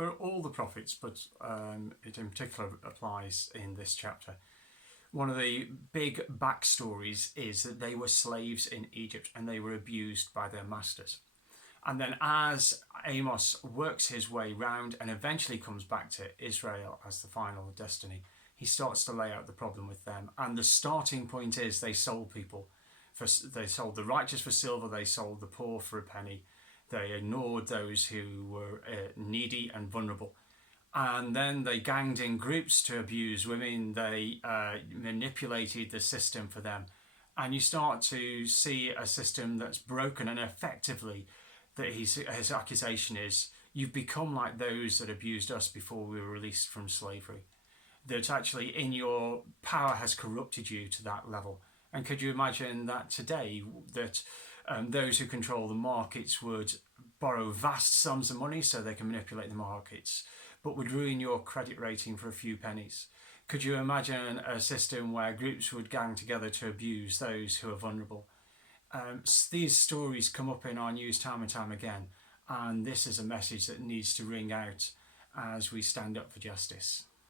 for all the prophets, but it in particular applies in this chapter. One of the big backstories is that they were slaves in Egypt and they were abused by their masters. And then as Amos works his way round and eventually comes back to Israel as the final destiny, he starts to lay out the problem with them. And the starting point is they sold people. They sold the righteous for silver, they sold the poor for a penny. They ignored those who were needy and vulnerable. And then they ganged in groups to abuse women. They manipulated the system for them. And you start to see a system that's broken, and effectively his accusation is, you've become like those that abused us before we were released from slavery. That actually in your power has corrupted you to that level. And could you imagine that today, that those who control the markets would borrow vast sums of money so they can manipulate the markets, but would ruin your credit rating for a few pennies? Could you imagine a system where groups would gang together to abuse those who are vulnerable? These stories come up in our news time and time again, and this is a message that needs to ring out as we stand up for justice.